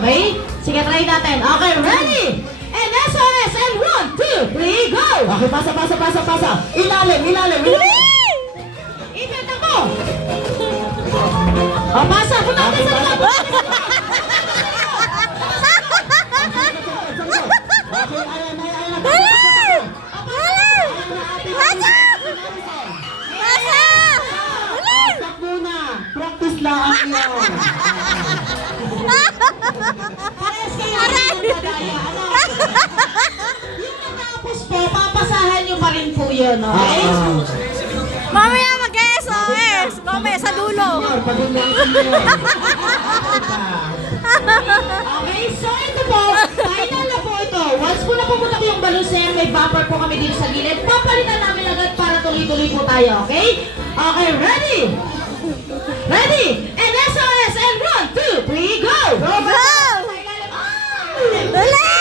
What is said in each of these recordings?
Okay? Sige, try natin. Okay, ready? And SOS, and 1, 2, 3, go! Okay, pasa. Ilalim. Ipit ako! O, pasa! Punta natin sa loob! Stop muna. Practice lang yun. Pares kayo ng madaya. Yung natapos po, papasahan nyo pa rin po yun, okay? Mamaya mag-SOS! Mamaya sa dulo! Okay, so ito po, final na po ito. Once po na pumunta ko yung balon sa yan, may bumper po kami dito sa gilid. Papalitan namin agad para tuloy-tuloy po tayo, okay? Okay, ready? Ready? And SOS, and 1, 2, 3, go! Go! Dali!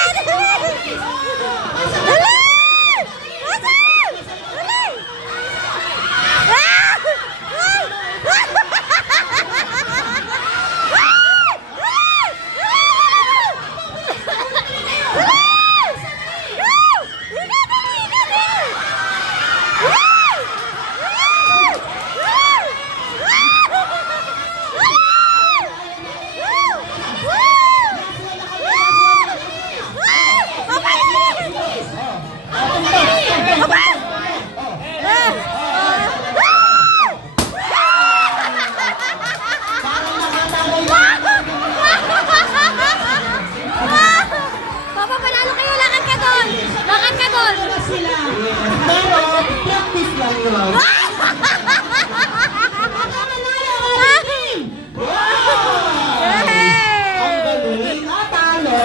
Papa, panalo kayo! Lakad ka doon! Lakad ka doon! Sila. Pero, practice lang yun. Ang galing.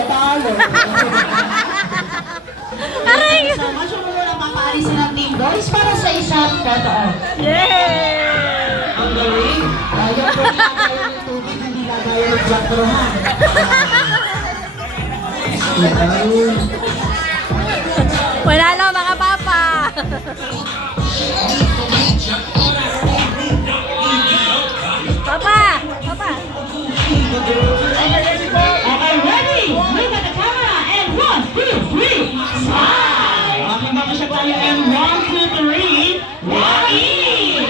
Talo. Aray! So, much mo muna papaalisin ng team boys para sa isang photo. Yeah! Ang galing. Ayaw ko nilagayan ng tubig, hindi lagayan ng jakrohan. Wala lang mga papa! Papa! Okay, ready? Look at the camera. And 1, 2, 3, smile! Okay, mga siya tayo. And 1, 2, 3, walking!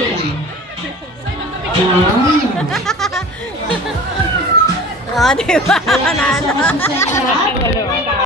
Oh, diba? Ayan, so, mas masaya ka.